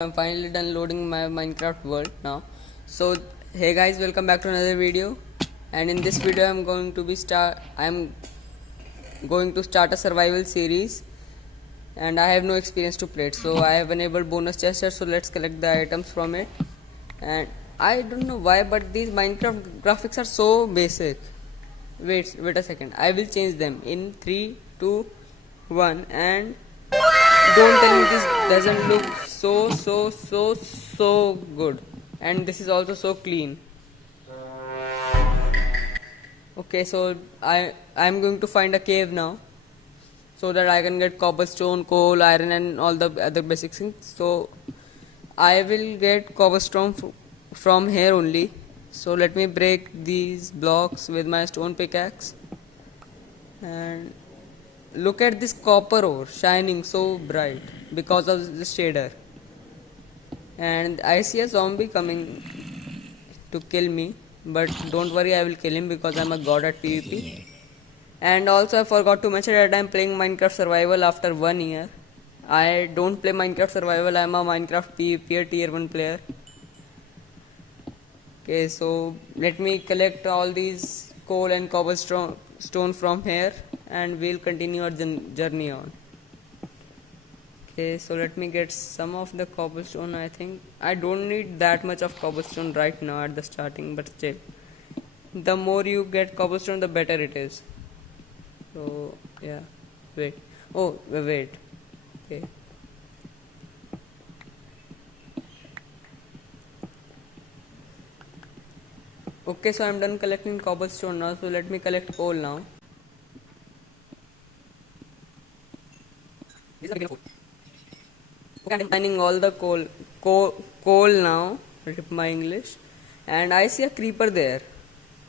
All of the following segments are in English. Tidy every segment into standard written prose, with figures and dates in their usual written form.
I'm finally done loading my Minecraft world now. So hey guys, welcome back to another video. And in this video I'm going to start a survival series, and I have no experience to play it. So I have enabled bonus chest here, so let's collect the items from it. And I don't know why, but these Minecraft graphics are so basic. Wait a second. I will change them in 3, 2, 1, and don't tell me this doesn't look so good. And this is also so clean. Okay, so I'm going to find a cave now, so that I can get cobblestone, coal, iron, and all the other basic things. So I will get cobblestone from here only. So let me break these blocks with my stone pickaxe. And look at this copper ore shining so bright because of the shader. And I see a zombie coming to kill me, but don't worry, I will kill him because I'm a god at PvP. And also I forgot to mention that I'm playing Minecraft Survival after 1 year. I don't play Minecraft Survival, I'm a Minecraft PvP tier 1 player. Okay, so let me collect all these coal and cobblestone from here, and we'll continue our journey on. Okay, so let me get some of the cobblestone. I think I don't need that much of cobblestone right now at the starting, but still, the more you get cobblestone, the better it is. So yeah, wait. Oh, wait. Okay. Okay, so I'm done collecting cobblestone now. So let me collect coal now. Okay, I'm mining all the coal now. Rip my English. And I see a creeper there.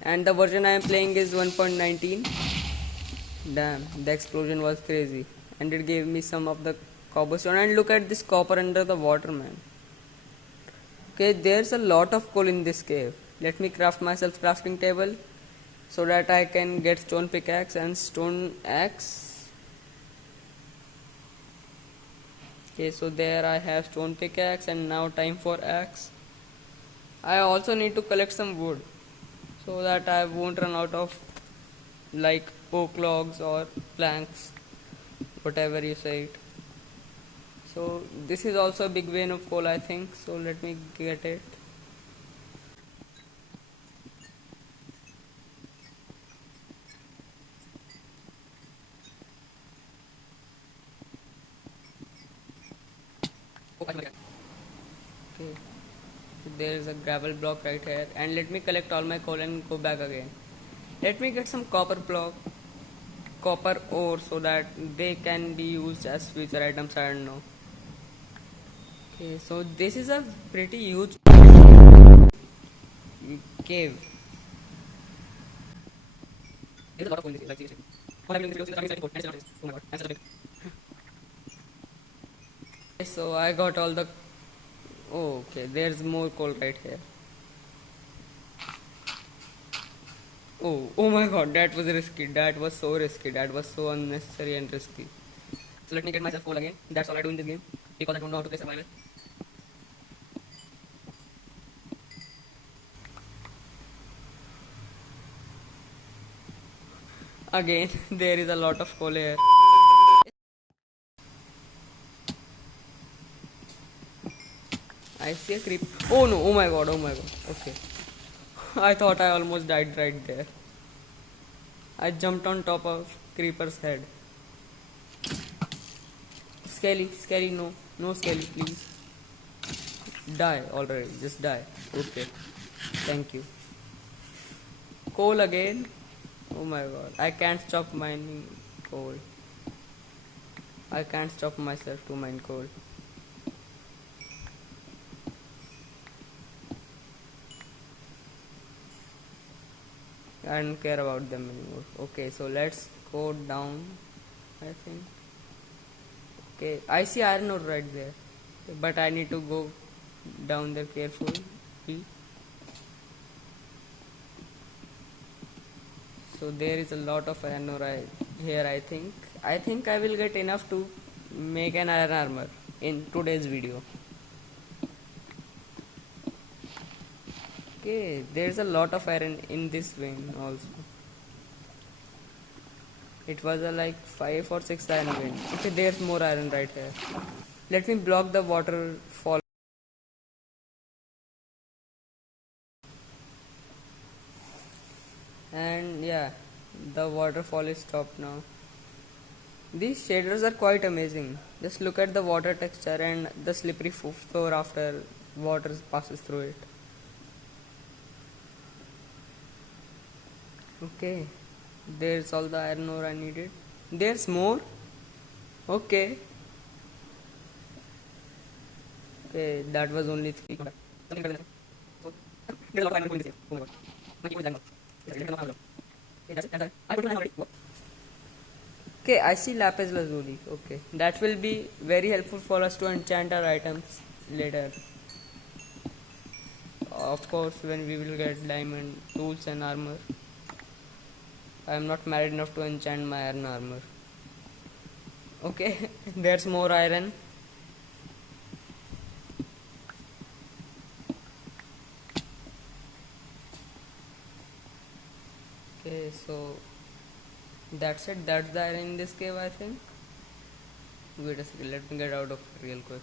And the version I am playing is 1.19. Damn, the explosion was crazy. And it gave me some of the cobblestone. And look at this copper under the water, man. Okay, there's a lot of coal in this cave. Let me craft myself crafting table, so that I can get stone pickaxe and stone axe. Okay, so there I have stone pickaxe, and now time for axe. I also need to collect some wood, so that I won't run out of like oak logs or planks, whatever you say it. So this is also a big vein of coal, I think, so let me get it. Okay, so there is a gravel block right here, and let me collect all my coal and go back again. Let me get some copper ore, so that they can be used as future items. I don't know. Okay, so this is a pretty huge cave. There's a lot of coal in this cave, like seriously. All I'm doing in this video is starting coal, and it's not this. Oh my god, I'm such a big. So I got all the. Oh, okay, there's more coal right here. Oh my god, that was risky. That was so risky. That was so unnecessary and risky. So let me get myself coal again. That's all I do in this game, because I don't know how to play survival. Again, there is a lot of coal here. I see a creep. Oh no, oh my god, oh my god. Okay. I thought I almost died right there. I jumped on top of creeper's head. Skelly, no. No Skelly, please. Die already, just die. Okay. Thank you. Coal again. Oh my god. I can't stop mining coal. I can't stop myself to mine coal. I don't care about them anymore. Okay, so let's go down, I think. Okay, I see iron ore right there, but I need to go down there carefully. So there is a lot of iron ore here. I think I will get enough to make an iron armor in today's video. Okay, there's a lot of iron in this vein also. It was a like 5 or 6 iron vein. Okay, there's more iron right here. Let me block the waterfall. And yeah, the waterfall is stopped now. These shaders are quite amazing. Just look at the water texture and the slippery floor after water passes through it. Okay, there's all the iron ore I needed. There's more. Okay, okay, that was only three. There's a lot of iron ore in this cave. Oh my god. My keyboard is lagging now. Okay, that's it. That's it. I put an iron already. Okay, I see lapis lazuli. Okay, that will be very helpful for us to enchant our items later. Of course, when we will get diamond tools and armor. I am not married enough to enchant my iron armor. Okay, there's more iron. Okay, so that's it. That's the iron in this cave, I think. Wait a second, let me get out of it real quick.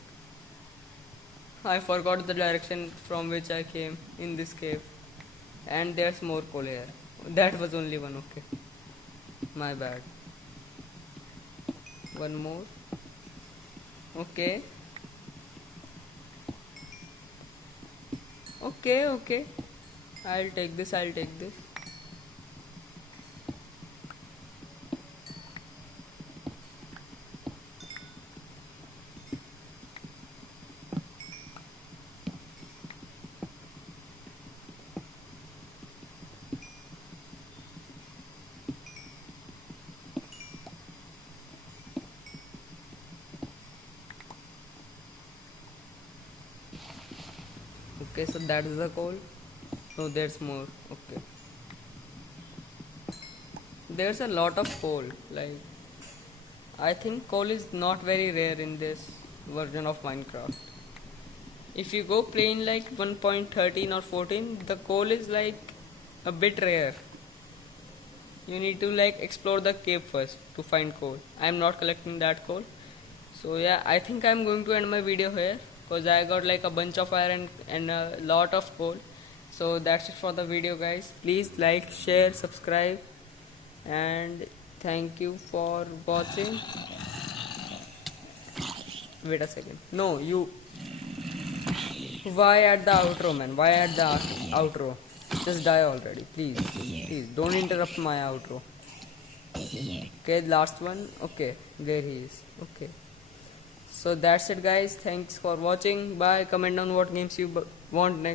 I forgot the direction from which I came in this cave. And there's more coal here. That was only one, okay. My bad. One more. Okay. Okay, okay. I'll take this, I'll take this. Okay, so that is the coal. No, there's more. Okay. There's a lot of coal. Like, I think coal is not very rare in this version of Minecraft. If you go plain like 1.13 or 14, the coal is like a bit rare. You need to like explore the cave first to find coal. I'm not collecting that coal. So yeah, I think I'm going to end my video here because I got like a bunch of iron and a lot of coal. So that's it for the video, guys. Please like, share, subscribe, and thank you for watching. Wait a second. No, you. Why at the outro, man? Why at the outro? Just die already, please. Please don't interrupt my outro. Okay, last one. Okay, there he is. Okay. So that's it, guys. Thanks for watching. Bye. Comment down what games you want next.